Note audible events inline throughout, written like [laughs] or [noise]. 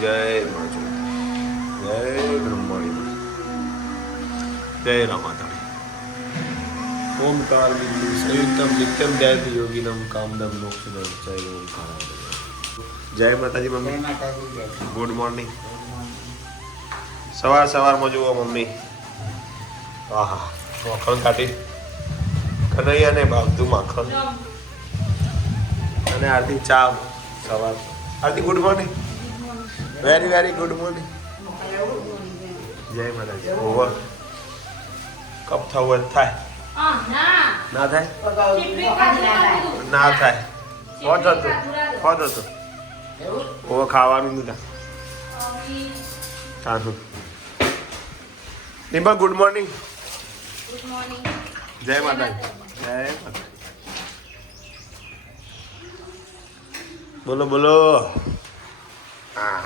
જય માજો જય બ્રહ્માણી. જય રામાતાણી ઓમકાર બિંદુ સંયુક્તમ નિત્યમ જયતિ યોગિનમ કામદમ મોક્ષદમ જય ઓમકાર. જય માતાજી મમ્મી. ગુડ મોર્નિંગ સવાર સવારમાં જુઓ મમ્મી. આહા માખણ કાઢી. કનૈયા ને ભાવતું માખણ. અને આરતી ચા સવાર. Aarti good morning very very good morning જય માતાજી. ઓવર કપ થવું હોય થાય. ના. થાય? ના થાય. હોત. હતું હોત. હતું ઓવર ખાવાનું નહીં તાનું નિમ્બા ગુડ મોર્નિંગ જય માતાજી. જય માતાજી. બોલો બોલો. હા.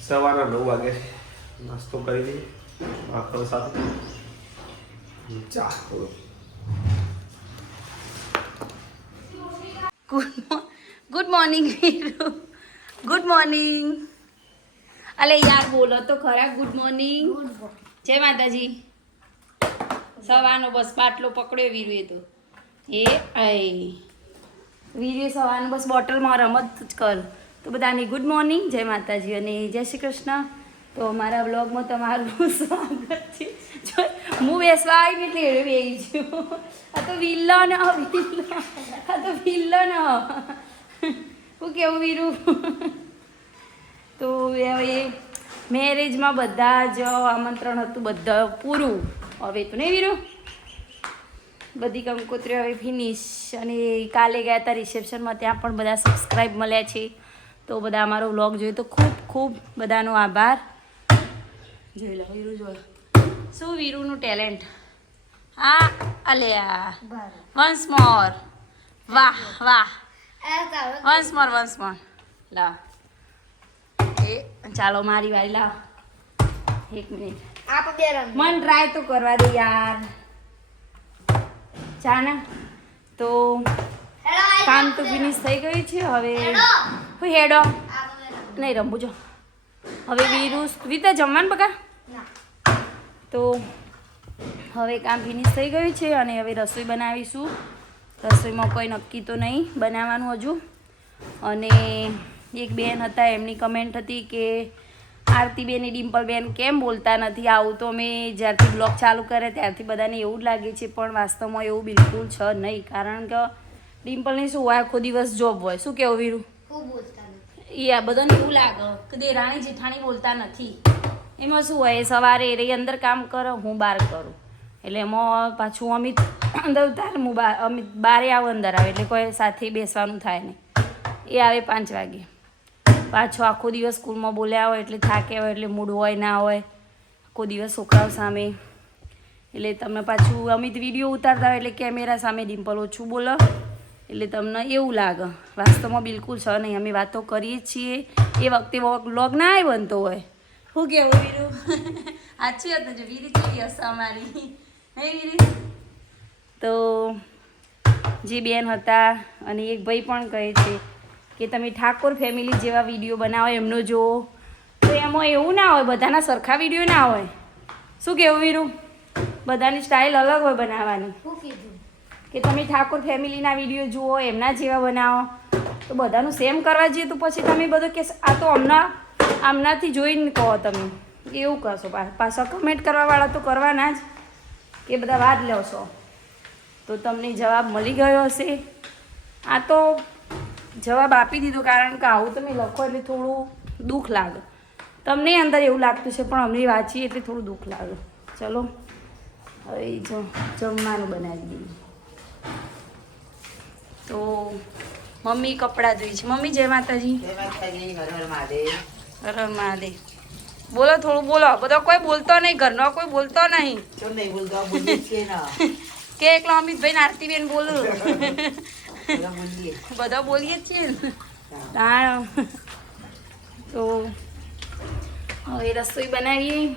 સવારના નવ વાગે નાસ્તો કરી દઈએ માખણ સાથે. ચા good morning Viru. Good morning. અલે યાર બોલો તો ખરા ગુડ મોર્નિંગ. જય માતાજી. સવારનો બસ બાટલો પકડ્યો વીરુએ તો. એ આય. વીરુએ સવારનો બસ બોટલમાં રમત જ કર. તો બધાની ગુડ મોર્નિંગ જય માતાજી અને જય શ્રી કૃષ્ણ. તો મારા બ્લોગમાં તમારું [laughs] સ્વાગત છે. હું બેસવા આવી એટલે એવી આવી છું આ તો વિલ્લન હ વિલ્લન આ તો વિલ્લો હ હું કેવું વીરુ? તો હવે મેરેજમાં બધા જ આમંત્રણ હતું, બધા પૂરું. હવે તો નહીં વીરુ? બધી કંકોત્રીઓ હવે ફિનિશ અને કાલે ગયા હતા રિસેપ્શનમાં ત્યાં પણ બધા સબસ્ક્રાઈબ મળ્યા છે. તો બધા અમારો વ્લોગ જોયો તો ખૂબ ખૂબ બધાનો આભાર. જોઈ લો વીરુ જો શું વીરુનું ટેલેન્ટ? હા અલ્યા વન્સ મોર વાહ વાહ. વન્સ મોર વન્સ મોર લા એ ચાલો મારી વારી લાવ. એક મિનિટ. મન ટ્રાય તો કરવા દે યાર. ચાના તો કામ તો ફિનિશ થઈ ગયું છે હવે હું હેડો. નહીં રમવું જો. હવે વીરું રીતે જમવાનું બકા? તો હવે કામ ફિનિશ થઈ ગયું છે અને હવે રસોઈ બનાવીશું. રસોઈમાં કોઈ નક્કી તો નહીં બનાવવાનું હજુ. અને એક બેન હતા એમની કમેન્ટ હતી કે આરતીબેન ડિમ્પલબેન કેમ બોલતા નથી? આવું તો અમે જ્યારથી બ્લોગ ચાલુ કરે ત્યારથી બધાને એવું જ લાગે છે પણ વાસ્તવમાં એવું બિલકુલ છે નહીં. કારણ કે ડિમ્પલની શું હોય આખો દિવસ જોબ હોય. શું કેવું વીરુ? એ આ બધાને એવું લાગે કે રાણી જેઠાણી બોલતા નથી. એમાં શું હોય સવારે એ અંદર કામ કરે, હું બહાર કરું. એટલે એમાં પાછું અમિત અંદર ઉતારે, હું બાર અમિત બારે આવું અંદર આવે, એટલે કોઈ સાથે બેસવાનું થાય નહીં. એ આવે પાંચ વાગે. પાછો આખો દિવસ સ્કૂલમાં બોલ્યા હોય, એટલે થાકે હોય, એટલે મૂડ હોય, ના હોય. આખો દિવસ છોકરાઓ સામે. એટલે તમે પાછું અમિત વીડિયો ઉતારતા હોય, એટલે કેમેરા સામે ડિમ્પલ ઓછું બોલો. એટલે તમને એવું લાગે. વાસ્તવમાં બિલકુલ છે નહીં. અમે વાતો કરીએ છીએ. એ વખતે વ્લોગ ના આવી બનતો હોય. શું કેવું વીરુ? [laughs] સાચી વાત નથી વીરી કેવી હશે અમારી. નહીં વીરી? તો જે બેન હતા અને એક ભાઈ પણ કહે છે કે તમે ઠાકોર ફેમિલી જેવા વીડિયો બનાવો એમનો જુઓ. તો એમાં એવું ના હોય બધાના સરખા વીડિયો ના હોય. શું કેવું વીરુ? બધાની સ્ટાઇલ અલગ હોય બનાવવાની. કે તમે ઠાકોર ફેમિલીના વીડિયો જુઓ, એમના જેવા બનાવો. તો બધાનું સેમ કરવા જઈએ તો પછી તમે બધું કે આ તો હમણાં આમનાથી જોઈને કહો તમે. એવું કહેશો પાછા કમેન્ટ કરવાવાળા તો કરવાના જ. કે બધા વાત લેશો. તો તમને જવાબ મળી ગયો હશે. આ તો જવાબ આપી દીધો કારણ કે આવું તમે લખો એટલે થોડું દુઃખ લાગે. તમને અંદર એવું લાગતું છે, પણ અમને વાંચીએ એટલે થોડું દુઃખ લાગે. ચલો, હવે જો જમવાનું બનાવી દઈએ. તો મમ્મી કપડાં ધોઈ છે. મમ્મી જય માતાજી. હર હર મહાદેવ. બોલો થોડું બોલો. બધો કોઈ બોલતો નહીં ઘરનો કોઈ બોલતો નહીં. [laughs] કે એકલો અમિતભાઈ આરતીબેન બોલું. બધા બોલીએ. [laughs] જ છીએ તો હવે રસોઈ બનાવીએ.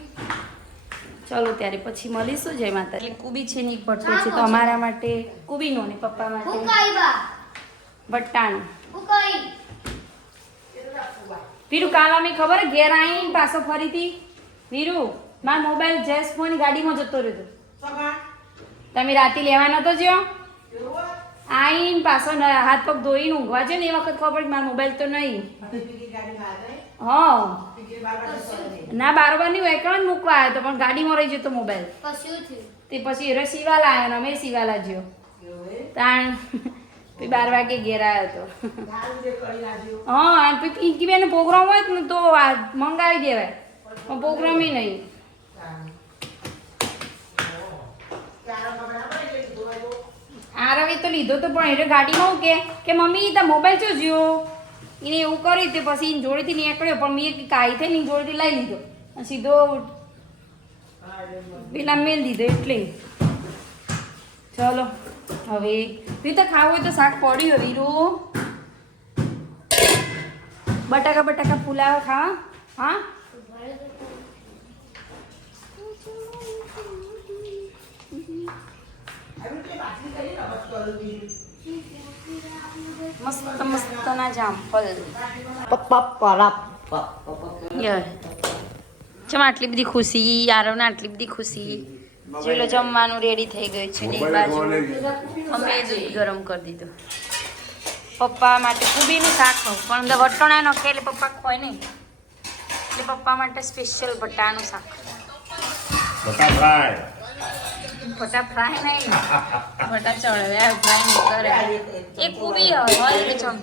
ચલો ત્યારે પછી મળીશું જય માતા એટલે કુબી છે ની ભટ્ટો છે. તો અમારા માટે કુબીનો ને પપ્પા માટે. ભટ્ટાનું વીરુ કાલ અમે ખબર ઘેર આવીને પાછો ફરીથી? વીરુ મારો મોબાઈલ જેસ ફોન ગાડીમાં જતો રહ્યો તમે રાતે લેવા નતો જ્યો? આઈન પાછો હાથ પગ ધોઈને ઊંઘવા છે ને એ વખત ખબર મારો મોબાઈલ તો નહીં. હા. ના બારોબારની વેકણ મૂકવા આવ્યો તો પણ ગાડીમાં રહી જતો મોબાઈલ તે પછી એરો શિવાલા આવ્યો ને અમે શિવાલા જ્યો. તાણ પછી બાર વાગે ઘેર આવ્યો હતો હા અને પછી પિંકી બેન પ્રોગ્રામ હોય ને તો મંગાવી દેવાય. પણ પ્રોગ્રામ નહીં. આ રવિ તો લીધો તો પણ એટલે ગાડીમાં કે કે મમ્મી તા મોબાઈલ જો જ્યો? એને એવું કર્યું તે પછી એની જોડેથી નીકળ્યો, પણ મેં કાંઈ થઈ ને જોડેથી લઈ લીધો. સીધો પેલા મેલ દીધો એટલે. ચલો, હવે તું તો ખાવું હોય તો શાક પડ્યું રો બટાકા બટાકા પુલાવ ખાવા? હા? મસ્ત મસ્ત ના જામફળ ચમ આટલી બધી ખુશી આરવને આટલી બધી ખુશી. જેલો જમવાનું રેડી થઈ ગયું છે ને બાજુ. અમે દૂધ ગરમ કરી દીધું. પપ્પા માટે કુબીનું શાક ખાવું પણ અંદર વટોણા નાખે એટલે પપ્પા ખોય નહીં. એટલે પપ્પા માટે સ્પેશિયલ ભટ્ટાનું શાક. બટા ફ્રાય નહીં. ખોટા ચડવ્યા ફ્રાય નહીં કરે. એ કુબી હોય એટલે ચમ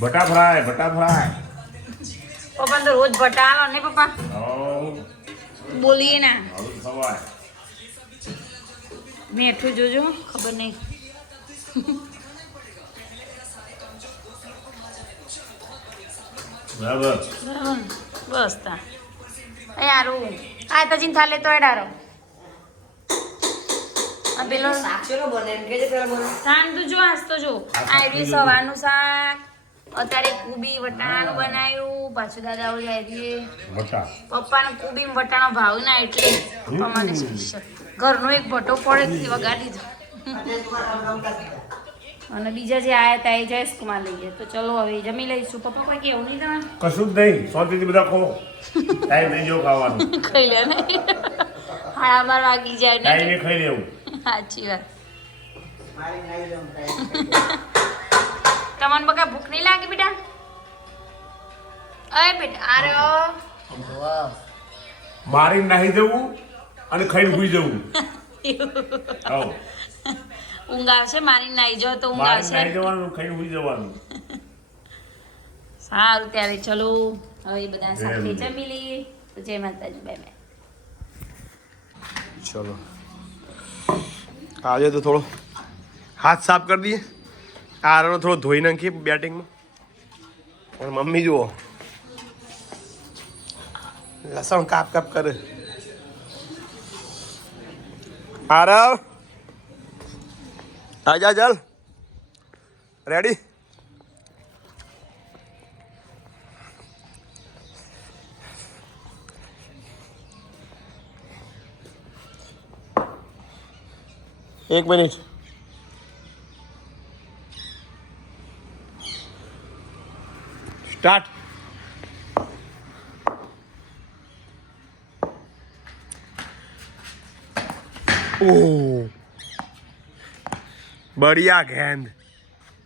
બટા ફ્રાય બટા ફ્રાય. પપ્પા તો રોજ ભટા આલો ને પપ્પા. બોલીએ ના. મેઠું જોજો ખબર નહીં. બરાબર. બસ તા. હારું આ તજીન થાલે તો એડારો આ પેલો તો જો આજ તો જો. આ સવારનું શાક. અત્યારે કુબી વટાણાનું બનાવ્યું પાછું દાદા આવું જાય છે પપ્પાનું કુબી વટાણા ભાવ ના એટલે પપ્પા મને ઘરનો એક ભટ્ટો પડે વગાડી દીધો અને બીજા જે આયા ત્યાં એ જયેશ કુમાર લઈએ. તો ચલો હવે જમી લઈશું. પપ્પા કોઈ કેવું નહીં તમે કશું જ નહીં. શાંતિથી બધા ખો. ટાઈમ નહીં જો ખાવાનું. [laughs] ખાઈ લે ને. હા બાર વાગી જાય ને. ટાઈમે ખાઈ લેવું. સાચી વાત. તમને બકા ભૂખ નહીં લાગી બેટા? અરે બેટા આરે મારી નાહી જવું અને ખાઈને ભૂઈ જવું. [laughs] હવ ઊંઘ આવશે મારી નાઈ જો તો ઊંઘ આવશે નાઈ જવાનું ખાઈને ઊંઘી જવાનું. સારું ત્યારે ચલો. હવે બધા સાથે જમી લઈએ. જય માતાજી બાય બાય. ચલો. આજે તો થોડો હાથ સાફ કરી દઈએ. આરનો થોડો ધોઈ નાખીએ બેટિંગમાં. પણ મમ્મી જુઓ. લસણ કાપ કાપ કરે. આરવ! આજા ચાલ. રેડી એક મિનિટ. સ્ટાર્ટ ઓહ. બઢિયા ગેંદ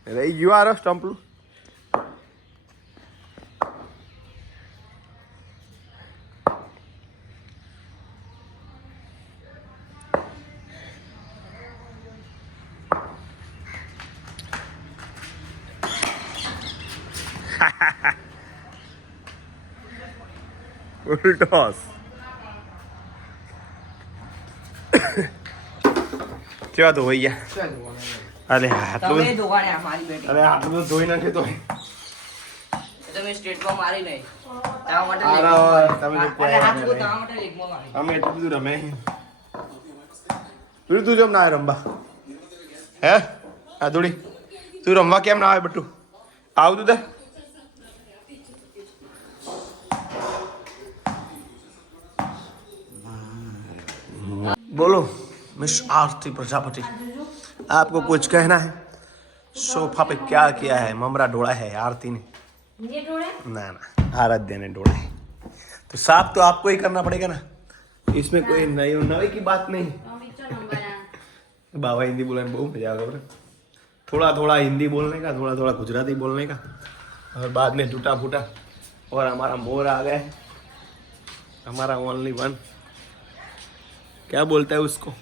રહી ગયું આરો સ્ટમ્પલું [laughs] ઉલટોસ. તો હોય ગયા? અરે બેટી. અરે આટલું બધું ધોઈ નાખે તો તમે સ્ટેટમાં મારી નહીં. તો હાથ. અમે એટલું બધું રમે તું તું જેમ ના આવે રમવા. હે? આદુડી તું રમવા કેમ ના આવે બટુ? આવું તું તે बोलो मिस आरती प्रजापति आपको कुछ कहना है? सोफा पे क्या किया है? ममरा डोड़ा है आरती ने। ना ना आराध्या ने डोड़ा है। तो साफ़ तो आपको ही करना पड़ेगा ना। इसमें कोई नई नई की बात नहीं। [laughs] बाबा हिंदी बोलने बहुत मज़ा आ रहा थोड़ा थोड़ा हिंदी बोलने का थोड़ा थोड़ा गुजराती बोलने का। और बाद में टूटा फूटा और हमारा मोर आ गया हमारा ओनली वन क्या बोलता है उसको?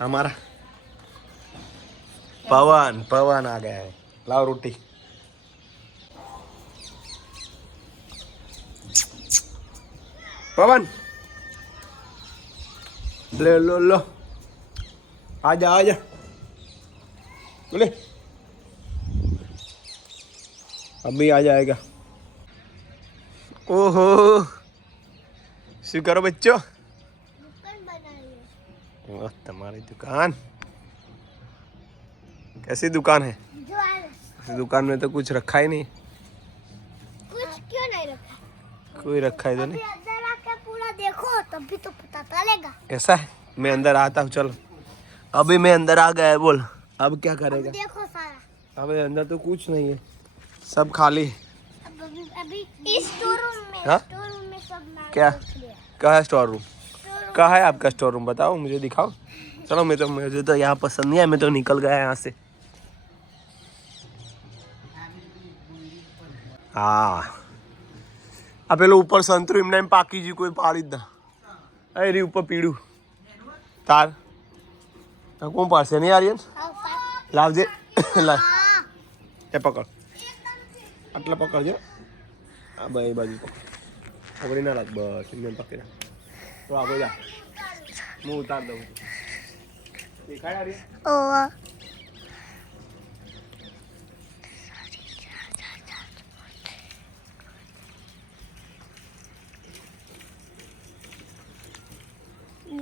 हमारा पवन पवन आ गया है लाओ रोटी पवन ले लो लो आजा आजा बोले अभी आ जाएगा ओहो શું કરો બચ્ચો वाह, तुम्हारी दुकान। कैसी दुकान है? इस दुकान में तो कुछ रखा ही नहीं। कुछ क्यों नहीं रखा? कोई रखा ही तो नहीं। अंदर आके पूरा देखो तभी तो पता चलेगा। ऐसा है? मैं अंदर आता हूँ चलो। अभी मैं अंदर आ गया है बोल। अब क्या करेगा? अब देखो सारा। अबे अंदर तो कुछ नहीं है। सब खाली है। अब अभी अभी इस स्टोर रूम में हाँ? स्टोर रूम में सब क्या? रख है स्टोर रूम स्टोर रूम कहाँ है आपका स्टोर रूम बताओ मुझे दिखाओ चलो मैं तो मुझे तो यहाँ पसंद नहीं है मैं तो निकल गया यहाँ से હા આ પેલું ઉપર સંતરું એમને એમ પાકી ગયું કોઈ પાડી જ ના એ રી ઉપર પીળું તાર આ કોણ પાડશે નહીં આર્યન आओ पास। લાવજે લાવ हाँ, એ પકડ આટલા પકડજો આ બે બાજુ પકડ પકડી ના રાખ બસ એમને એમ પકડી રાખ તો આગળ જા હું ઉતાર દઉં દેખાય આર્યન ओ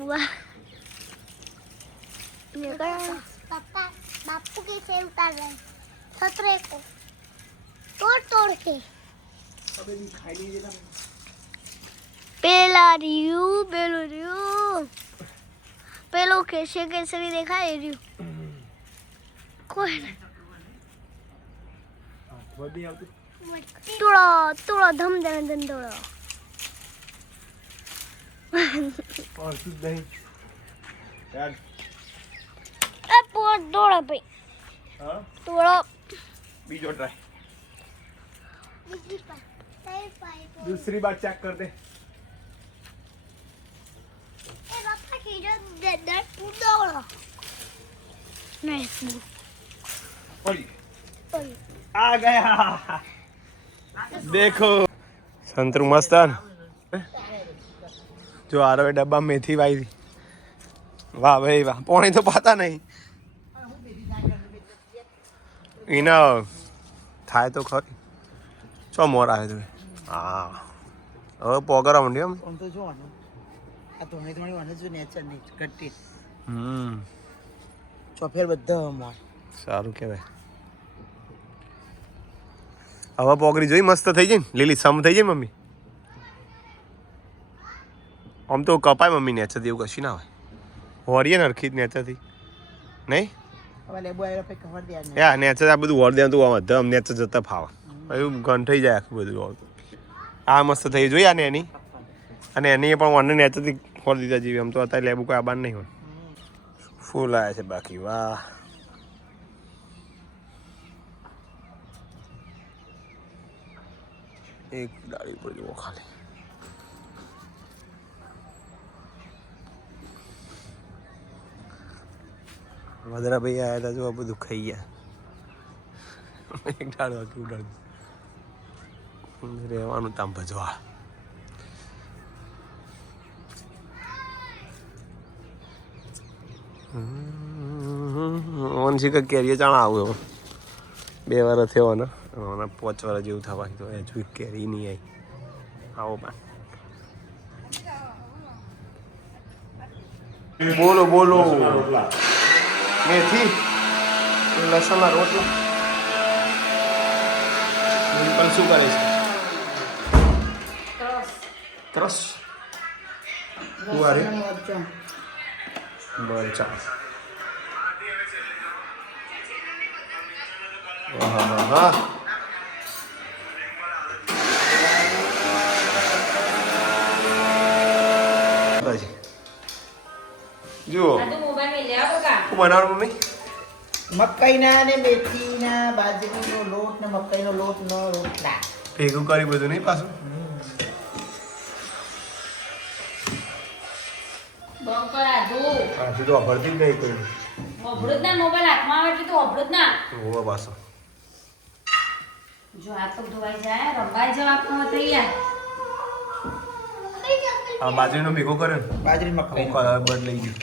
वाह पापा बापू के से उतार रहे हैं सतरे को तोड़ तोड़ के પેલા पेला रियू पेलो रियू पेलो कैसे कैसे भी देखा है रियू कोई नहीं थोड़ा थोड़ा धम धम धम थोड़ा और कुछ नहीं यार अब पूरा दौड़ा भाई हाँ थोड़ा बीजो ट्राई दूसरी बार चेक कर दे। દેખો સંતરું મસ્તાન. જો આરો ડબ્બા મેથી વાઈ વાહ ભાઈ વાહ પોણી તો પાતા નહીં. એના થાય તો ખરી. ચો મોરા આવે તમે હા. હવે પોગરા મંડ્યો આ ધોણી ધોણી વાનું જો નેચરની કટ્ટી હમ. ચોફેર બધા મોર સારું કહેવાય. હવા પોગરી જોઈ મસ્ત થઈ જાય ને? લીલી સમ થઈ જાય મમ્મી? આમ તો કપાય મમ્મી નેચર એવું કશું ના હોય. હોરીએ ને હરખી નેચરથી નહીં? યા નેચર આ બધું વોર દેવાનું આમ નેચર જતા ફાવા. એવું ગન થઈ જાય આખું બધું. આ મસ્ત થઈ જોઈ ને એની અને એની પણ વનને નેચરથી ફોર દીધા જેવી. આમ તો અત્યારે લેબુ કોઈ આબાન નહીં હોય. ફૂલ આવ્યા છે બાકી, વાહ. એક ડાળી પર જુઓ ખાલી. વદરા ભાઈ આવ્યા હતા, જો આ બધું ખાઈ ગયા. એક ડાળો હતું ઉડાડી રહેવાનું તામ ભજવા વંશી કે કેરીએ ચાણા આવું હવે બે વાર થયો ને. અને પાંચ વાર જેવું થવા તો એ જોઈ કેરી નહીં આવી આવો પા બોલો બોલો. મેથી. લસણના રોટલા. પણ શું કરે છે? ક્રશ. શું આ રે? મરચા આહાહા. પછી જુઓ. આ તો મોબાઈલ લે આવો કા? શું બનાવવાનું મમ્મી? મકાઈના ને મેથીના બાજરીનો લોટ ને મકાઈનો લોટ નો રોટલા. ભેગું કરી બધું નહીં પાછું? બમ્પર આધુ આથી તો કોઈ. જ ના મોબાઈલ હાથમાં આવે એટલે તો અભડું ના હોવા પાછો. જો હાથ પગ ધોવાઈ જાય રંબાઈ જવા આપણો તૈયાર. આ બાજરીનો ભેગો કર્યો ને? બાજરી મકાઈ ગયું.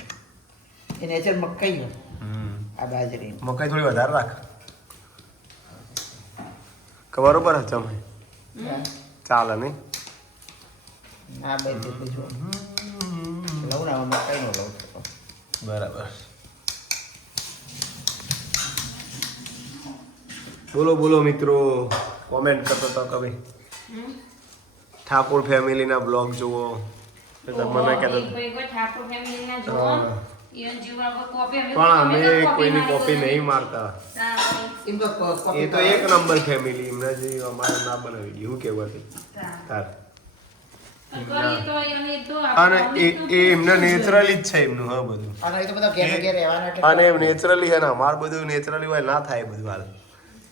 એ નેચર મકાઈ હમ. આ બાજરી. મકાઈ થોડી વધારે રાખ. કે બરોબર જ તમે ચાલે નહીં? આ બાજુ જો લઉં ને લઉં. બરાબર બોલો બોલો મિત્રો. કોમેન્ટ કરતો તો કભી ઠાકોર ફેમિલીના બ્લોગ જુઓ. તમે મને કહેતો. કોઈ કોઈ પણ અમે કોઈની કોપી નહીં મારતા. એ તો એક નંબર ફેમિલી. એમના જે અમારે ના બનાવી એવું કહેવાથી તારે. તાર કરીએ તો એને તો અને એ એ એમને નેચરલી જ છે એમનું હા બધું. અને એ તો બધા ઘેર ઘેર રહેવાના એટલે અને નેચરલી હે ને અમારે બધું નેચરલી હોય ના થાય બધું હાલ.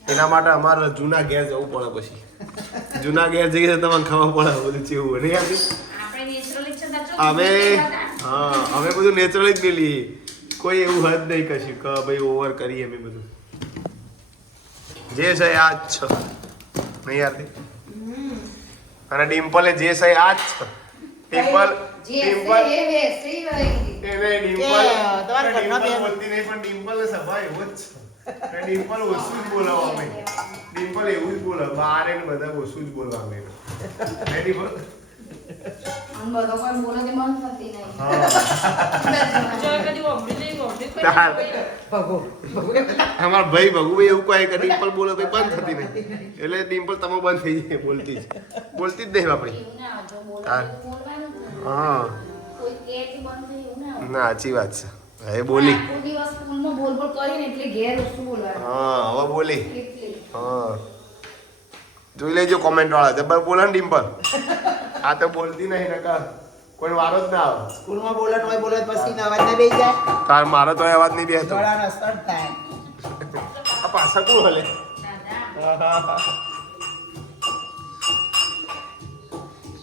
એના માટે અમારે જૂના ઘેર જવું પડે પછી. જૂના ઘેર જઈએ તો તમને ખબર પડે બધું કેવું નહીં હા અમે બધું નેચરલી જ મિલી કોઈ એવું હદ નહીં કશું કે ભાઈ ઓવર કરીએ અમે બધું. જે છે આ જ છે. નહીં યાર અને ડિમ્પલે જે સહી આ જ ડિમ્પલ ડિમ્પલ. એ નહીં, ડિમ્પલ. તમારા ઘરના બેન- બોલતી નહીં પણ ડિમ્પલ સભા એવો જ છે. ડિમ્પલ ઓછું જ બોલાવો અમે. ડિમ્પલ એવું જ બોલે બારે એને બધા ઓછું જ બોલવા નહીં ડિમ્પલ અમારા ભાઈ ભગુભાઈ એવું કહે કે ડિમ્પલ બોલો તો બંધ થતી નહીં. એટલે ડિમ્પલ તમે બંધ થઈ બોલતી બોલતી જ નહીં આપણી. હા. બંધ ના, સાચી વાત છે. હવે બોલી. હા, હવે બોલી. હા. જોઈ લેજો કોમેન્ટ વાળા. જબર બોલે ને ડિમ્પલ. આ તો બોલતી નહીં નકા કોઈ વારો જ ના આવે. સ્કૂલમાં બોલે હોય બોલે પછી ના અવાજ ના બેસી જાય. તાર મારો તો અવાજ નહીં બેસતો ગળાનો અસર થાય. આ પાછા કોણ હલે?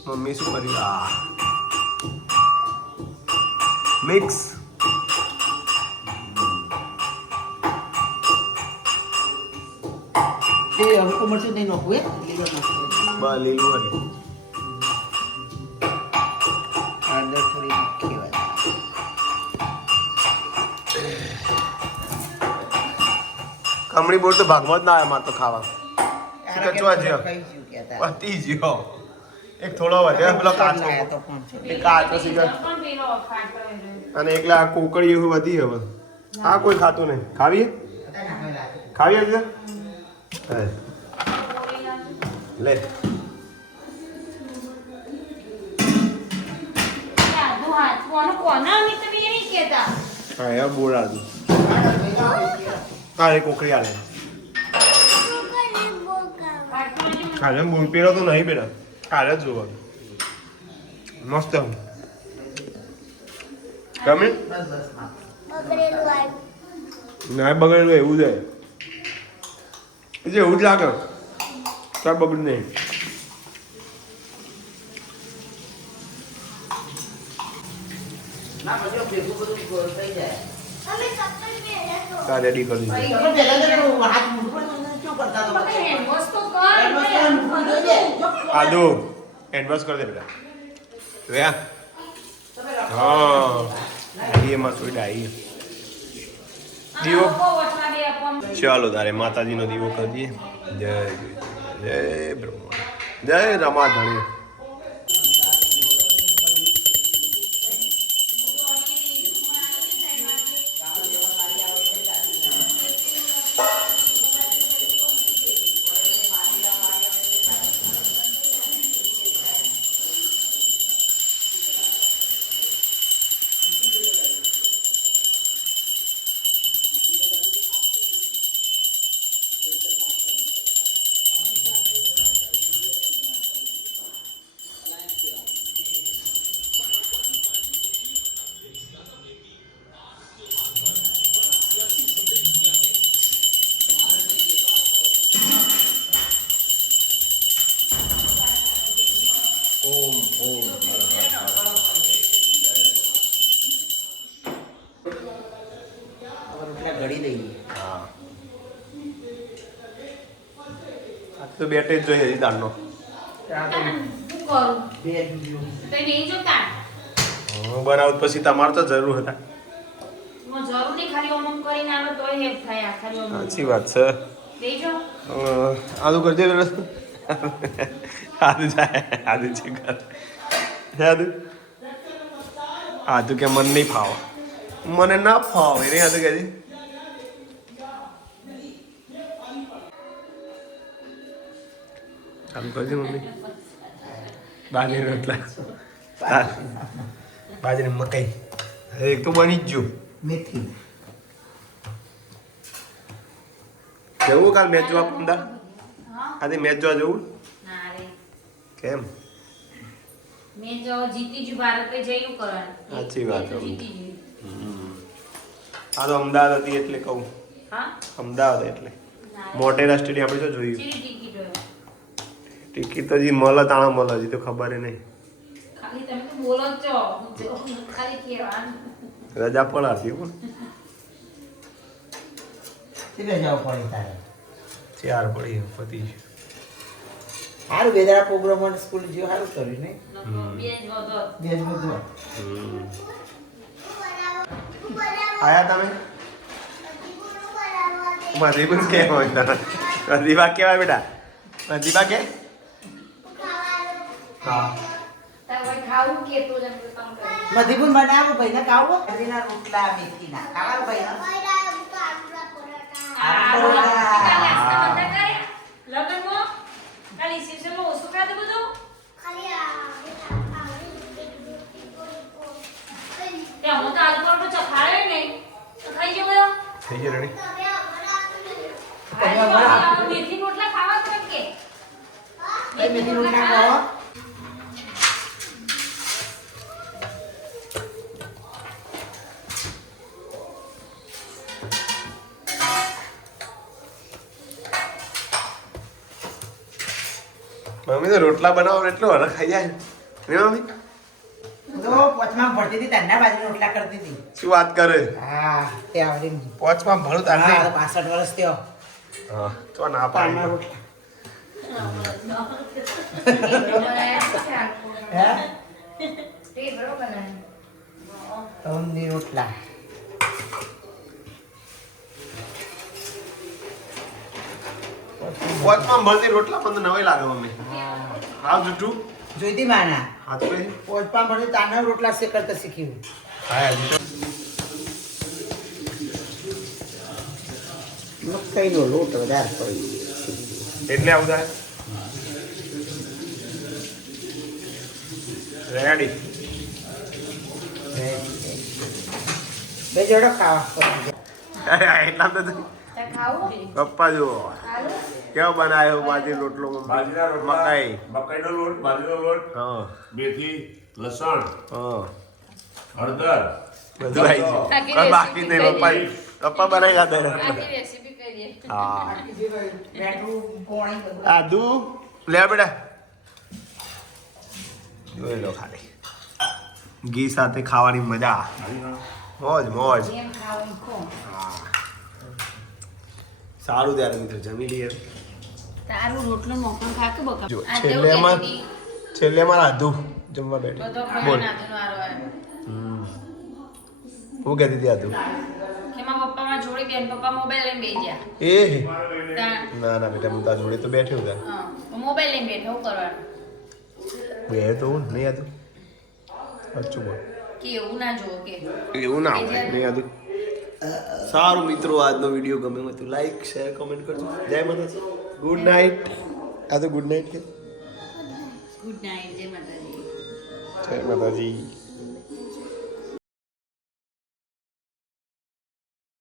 મમ્મી શું કરી આ. મિક્સ એ હવે મરચું નહીં નોખવું એ લીલું નોખવું. બા લીલું હર્યું કમળી બોલ તો ભાગમાં જ ના આવે મારે તો ખાવા કચવા જ્યો. પતી જ્યો એક થોડો વધે પેલો કાચો લાયા તો કોણ છે? એ કાચો સિગર. અને એકલા આ કોકડી એવું વધી હવે. આ કોઈ ખાતું નહીં. ખાવીએ ખાવીએ હા. લે. કોના કોના અમે બી નહીં કેતા હા યાર બોલા તું કોકરી આલે. કાલે બોલ પીરો તો નહીં બેટા કાલે જ જોવા મસ્ત બસ બસ ના બગડેલું એવું છે. એ જે એવું જ લાગે. તાર બગડ નહીં ના પછી ભેગું બધું ગોળ થઈ જાય તાર રેડી કરી દીધું તમે પહેલા તો એનું હાથ મૂંઢું પણ શું કરતા તો પકડ, પછી? હેન્ડવોશ તો કર એમ જ ને. મૂંઢું રેડી કરી આદુ એડવાન્સ કરી દે બેટા. હા ડાઈ એમાં થોડી ડાઈ અને દીવો. ચાલો તારે માતાજીનો દીવો કરી દઈએ. જય જય બ્રહ્મા. જય રમા તો બેટે જ જોઈએ હજી દાળનો. હું બનાવું પછી તમારે તો જરૂર હતા. સાચી વાત છે. આદુ કરજે આદુ જાય આદુ છે આદુ? આદુ કે મને નહીં ફાવ. મને ના ફાવ રે આદુ કહે ચાલુ કરજે મમ્મી? બાજરી રોટલા બાજરી. મકાઈ. હવે એક તો બની જ ગયું. મેથી. જવું કાલ મેચ જોવા પંદા? આજે મેચ જોવા? જવું કેમ? મેં જો જીતી જ ભારતે જયું કરવાનું સાચી વાત એ તો છે. આ તો અમદાવાદ હતી એટલે કહું. હા? અમદાવાદ એટલે. મોટેરા સ્ટેડિયમ આપણે શું જોયું? ટિકિટ તો જી મળે તાણા મળે હજી તો ખબર એ નહીં. ખાલી તમે તો બોલો જ છો. જો ખાલી કહેવાનું. રજા પડાતી પણ ચાર પડી પતી ગયું. સારું બેદારા પ્રોગ્રામ સ્કૂલ જેવું સારું કર્યું નહીં? બે જ જ બધું આયા તમે? કેમ હોય? તમે મધીબા કેવાય બેટા? મધીબા કે હા. ખાવું મધીપુર બનાવો ભાઈને ખાવું? મધીના રોટલા મેથીના ખાવાનું ભાઈ ગયો રેડી મેથી રોટલા ખાવા તો કે? મેથી રોટલા ખાઓ મમ્મી તો રોટલા બનાવો એટલો હર ખાઈ જાય. ને મમ્મી? તો પોચમાં ભરતી હતી તન્ના બાજરી રોટલા કરતી હતી. શું વાત કરે? હા તે આવડી પોચમાં ભરું હા વર્ષ થયો. હા તો ના તારના પાડી રોટલા. હે? બરોબર ને. રોટલા. પોચમાં ભરતી રોટલા પણ નવાઈ લાગે મમ્મી. હા હાવ જોઈતી માના. હા તો પોચપા ભરતી તાના રોટલા શે કરતા શીખ્યું હા મકાઈનો લોટ વધારે પડી એટલે આવું થાય? રેડી બે જોડો ખાવા. એટલા તો નહીં. તે ખાવું? પપ્પા જુઓ. કેવો બનાવ્યો બાજરી રોટલો બાજરીના રોટલા મકાઈ? મકાઈનો લોટ બાજરીનો લોટ હા. મેથી લસણ હા. હળદર બધું આવી ગયું. બાકી નહીં પપ્પા પપ્પા બનાવી યાદ હા બેઠું પોણી બધું આદુ લે બેટા. જોઈ લો ખાલી. ઘી સાથે ખાવાની મજા. મોજ મોજ. સારું ત્યારે મિત્રો જમી લઈએ. તારું રોટલો મોકણ ખા કે બકા જો છેલ્લે જેવું છેલ્લે એમાં આદુ જમવા બેઠી. બોલ. હું કહેતી હતી એ? ના ના બેટા હું તારા જોડે તો બેઠી હતા મોબાઈલ લઈને બેઠા કરવાનું? બે તો હું નહીં સાચું બોલ. એવું ના જોવો કે. એવું ના હોય નહીં આધું સારું મિત્રો આજનો વીડિયો ગમે હોય તો લાઈક શેર કમેન્ટ કરજો. જય માતાજી. ગુડ નાઇટ આ તો ગુડ નાઇટ કે? ગુડ નાઇટ જય માતાજી. જય માતાજી.